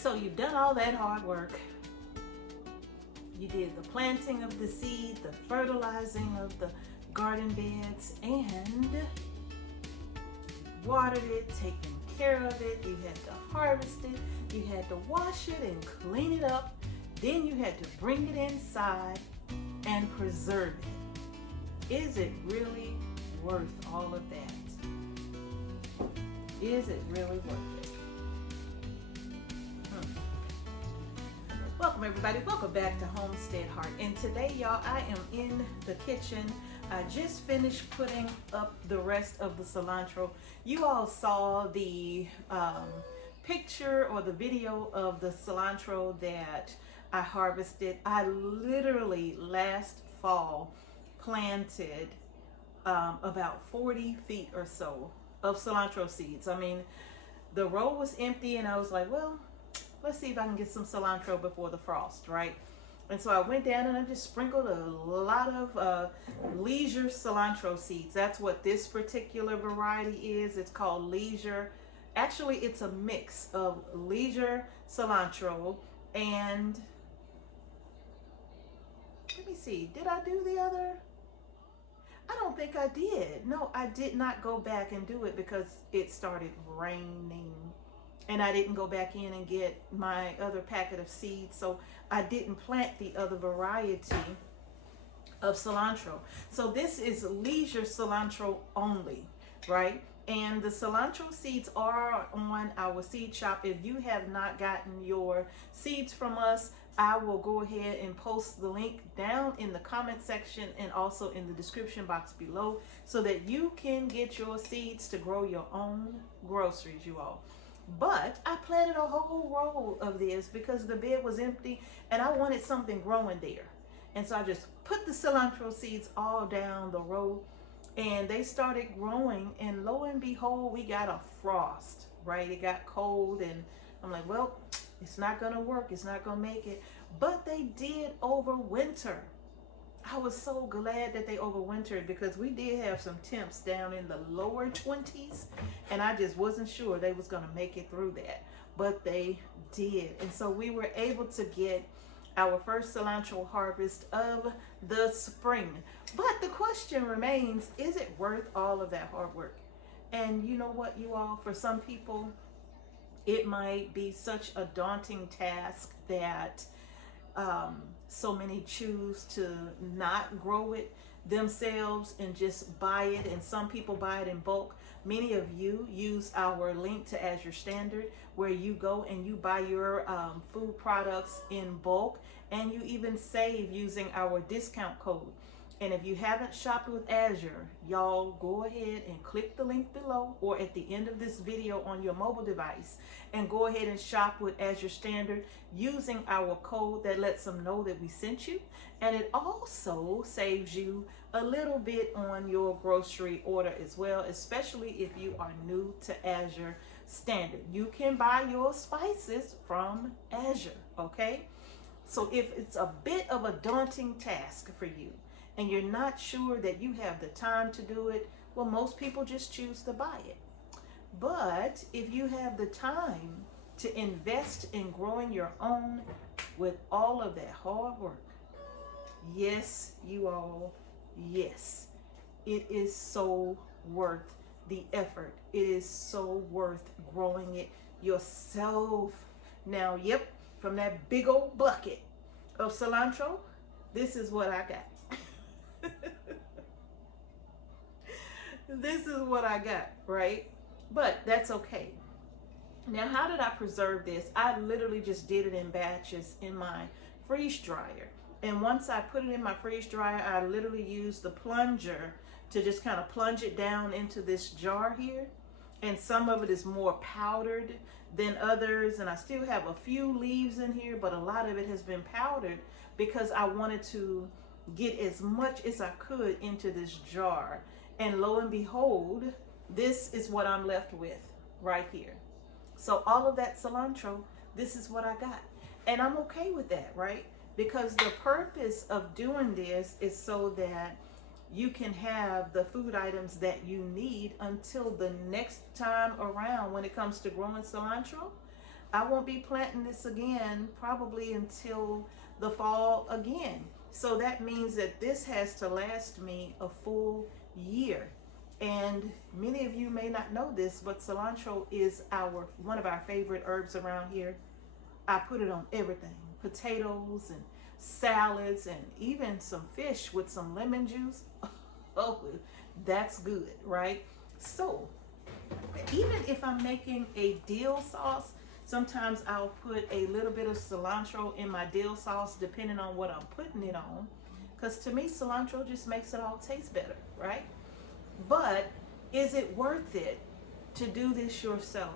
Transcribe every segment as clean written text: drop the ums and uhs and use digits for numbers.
So you've done all that hard work. You did the planting of the seed, the fertilizing of the garden beds, and watered it, taken care of it. You had to harvest it. You had to wash it and clean it up. Then you had to bring it inside and preserve it. Is it really worth all of that? Is it really worth it? Welcome everybody, welcome back to Homestead Heart. And today, y'all, I am in the kitchen. I just finished putting up the rest of the cilantro. You all saw the picture or the video of the cilantro that I harvested. I literally last fall planted about 40 feet or so of cilantro seeds. I mean, the row was empty and I was like, well, let's see if I can get some cilantro before the frost, right? And so I went down and I just sprinkled a lot of leisure cilantro seeds. That's what this particular variety is. It's called leisure. Actually, it's a mix of leisure cilantro and, let me see, did I do the other? I don't think I did. No, I did not go back and do it because it started raining. And I didn't go back in and get my other packet of seeds. So I didn't plant the other variety of cilantro. So this is leisure cilantro only, right? And the cilantro seeds are on our seed shop. If you have not gotten your seeds from us, I will go ahead and post the link down in the comment section and also in the description box below so that you can get your seeds to grow your own groceries, you all. But I planted a whole row of this because the bed was empty and I wanted something growing there. And so I just put the cilantro seeds all down the row and they started growing, and lo and behold, we got a frost, right? It got cold and I'm like, well, it's not gonna work, it's not gonna make it. But they did overwinter. I was so glad that they overwintered because we did have some temps down in the lower 20s and I just wasn't sure they was going to make it through that, but they did. And so we were able to get our first cilantro harvest of the spring. But the question remains, is it worth all of that hard work? And you know what, you all, for some people, it might be such a daunting task that so many choose to not grow it themselves and just buy it, and some people buy it in bulk. Many of you use our link to AZURE Standard where you go and you buy your food products in bulk, and you even save using our discount code. And if you haven't shopped with AZURE, y'all go ahead and click the link below or at the end of this video on your mobile device and go ahead and shop with AZURE Standard using our code that lets them know that we sent you. And it also saves you a little bit on your grocery order as well, especially if you are new to AZURE Standard. You can buy your spices from AZURE, okay? So if it's a bit of a daunting task for you, and you're not sure that you have the time to do it, well, most people just choose to buy it. But if you have the time to invest in growing your own with all of that hard work, yes, you all, yes, it is so worth the effort. It is so worth growing it yourself. Now, yep, from that big old bucket of cilantro, this is what I got. This is what I got, right? But that's okay. Now, how did I preserve this? I literally just did it in batches in my freeze dryer. And once I put it in my freeze dryer, I literally used the plunger to just kind of plunge it down into this jar here. And some of it is more powdered than others. And I still have a few leaves in here, but a lot of it has been powdered because I wanted to get as much as I could into this jar. And lo and behold, this is what I'm left with right here. So all of that cilantro, this is what I got. And I'm okay with that, right? Because the purpose of doing this is so that you can have the food items that you need until the next time around when it comes to growing cilantro. I won't be planting this again probably until the fall again. So that means that this has to last me a full year. And many of you may not know this, but cilantro is one of our favorite herbs around here. I put it on everything, potatoes and salads and even some fish with some lemon juice. Oh, that's good, right? So even if I'm making a dill sauce, sometimes I'll put a little bit of cilantro in my dill sauce depending on what I'm putting it on. Because to me, cilantro just makes it all taste better, right? But is it worth it to do this yourself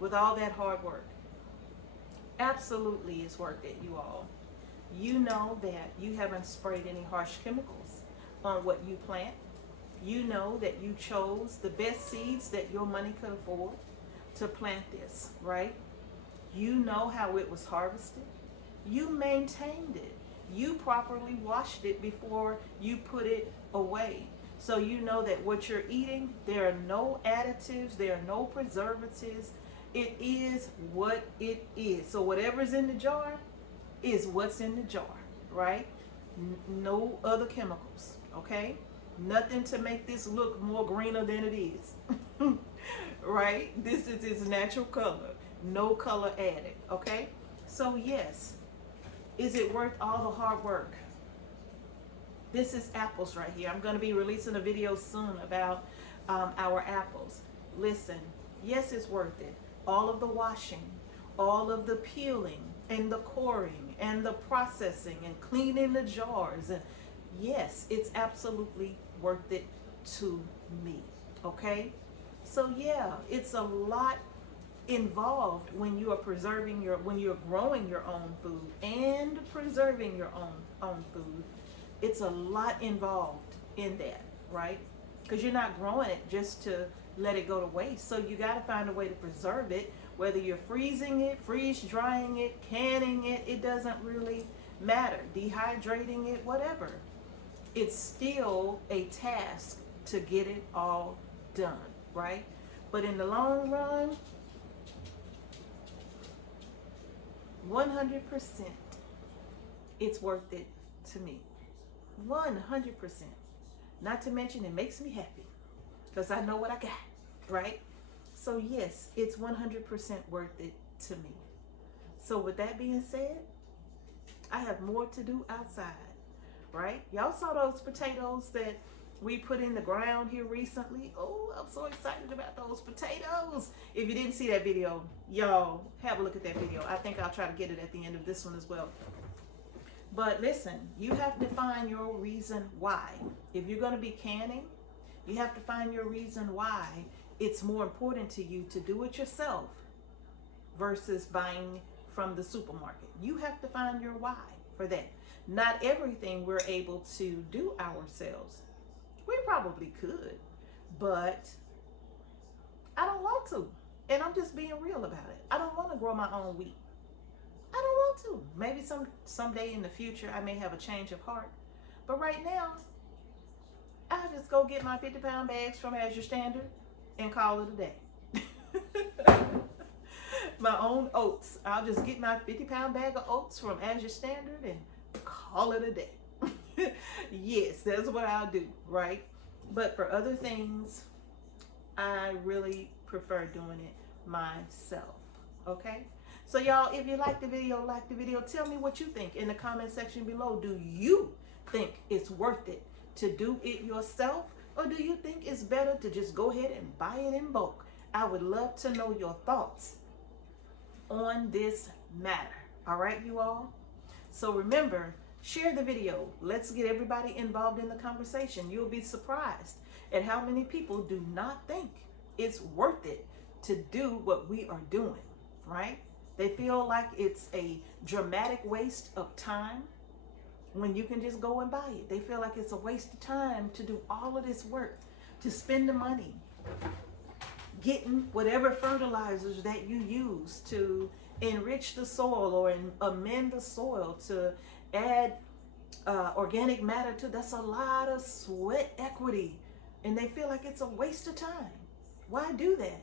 with all that hard work? Absolutely, it's worth it, you all. You know that you haven't sprayed any harsh chemicals on what you plant. You know that you chose the best seeds that your money could afford to plant this, right? You know how it was harvested. You maintained it. You properly washed it before you put it away. So you know that what you're eating, there are no additives, there are no preservatives. It is what it is. So whatever's in the jar is what's in the jar, right? No other chemicals, okay? Nothing to make this look more greener than it is, right? This is its natural color, no color added, okay? So yes, is it worth all the hard work? This is apples right here. I'm going to be releasing a video soon about our apples. Listen, yes, it's worth it. All of the washing, all of the peeling and the coring and the processing and cleaning the jars. And yes, it's absolutely worth it to me. Okay? So yeah, it's a lot involved when you are when you're growing your own food and preserving your own food. It's a lot involved in that, right? Because you're not growing it just to let it go to waste. So you got to find a way to preserve it, whether you're freezing it, freeze drying it, canning it, it doesn't really matter. Dehydrating it, whatever. It's still a task to get it all done, right? But in the long run, 100%, it's worth it to me. 100%. Not to mention it makes me happy because I know what I got, right? So yes, it's 100% worth it to me. So with that being said, I have more to do outside, right? Y'all saw those potatoes that we put in the ground here recently. Oh, I'm so excited about those potatoes. If you didn't see that video, y'all have a look at that video. I think I'll try to get it at the end of this one as well. But listen, you have to find your reason why. If you're going to be canning, you have to find your reason why it's more important to you to do it yourself versus buying from the supermarket. You have to find your why for that. Not everything we're able to do ourselves. We probably could, but I don't want to. And I'm just being real about it. I don't want to grow my own wheat. I don't want to. Maybe someday in the future I may have a change of heart. But right now, I'll just go get my 50-pound bags from AZURE Standard and call it a day. My own oats. I'll just get my 50-pound bag of oats from AZURE Standard and call it a day. Yes, that's what I'll do, right? But for other things, I really prefer doing it myself, okay? So y'all, if you like the video, tell me what you think in the comment section below. Do you think it's worth it to do it yourself? Or do you think it's better to just go ahead and buy it in bulk? I would love to know your thoughts on this matter. All right, you all? So remember, share the video. Let's get everybody involved in the conversation. You'll be surprised at how many people do not think it's worth it to do what we are doing, right? They feel like it's a dramatic waste of time when you can just go and buy it. They feel like it's a waste of time to do all of this work, to spend the money, getting whatever fertilizers that you use to enrich the soil or amend the soil, to add organic matter to. That's a lot of sweat equity. And they feel like it's a waste of time. Why do that?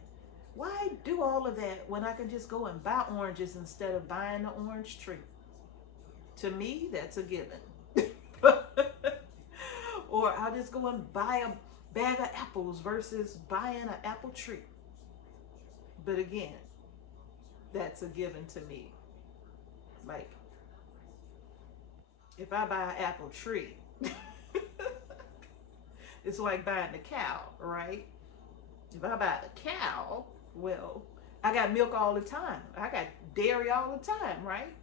Why do all of that when I can just go and buy oranges instead of buying the orange tree? To me, that's a given. Or I'll just go and buy a bag of apples versus buying an apple tree. But again, that's a given to me. Like, if I buy an apple tree, it's like buying a cow, right? If I buy the cow, well, I got milk all the time. I got dairy all the time, right?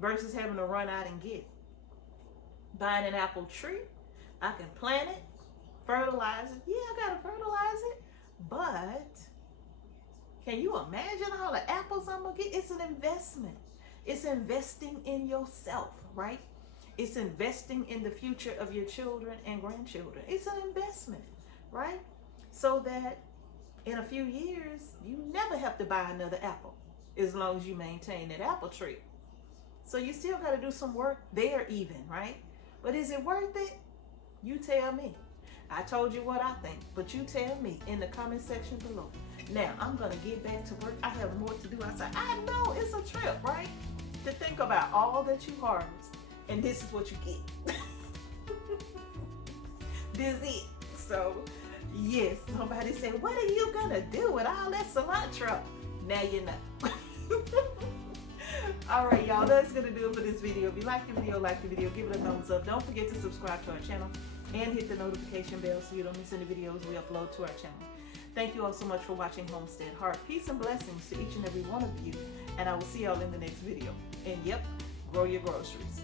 Versus having to run out and get it. Buying an apple tree, I can plant it, fertilize it. Yeah, I gotta fertilize it, but can you imagine all the apples I'm gonna get? It's an investment. It's investing in yourself, right? It's investing in the future of your children and grandchildren. It's an investment, right? So that in a few years, you never have to buy another apple as long as you maintain that apple tree. So you still got to do some work there even, right? But is it worth it? You tell me. I told you what I think, but you tell me in the comment section below. Now, I'm going to get back to work. I have more to do outside. I know it's a trip, right? To think about all that you harvest, and this is what you get. This is it. So, yes, somebody said, what are you going to do with all that cilantro? Now you know. All right, y'all, that's going to do it for this video. If you like the video, give it a thumbs up. Don't forget to subscribe to our channel and hit the notification bell so you don't miss any videos we upload to our channel. Thank you all so much for watching Homestead Heart. Peace and blessings to each and every one of you. And I will see y'all in the next video. And yep, grow your groceries.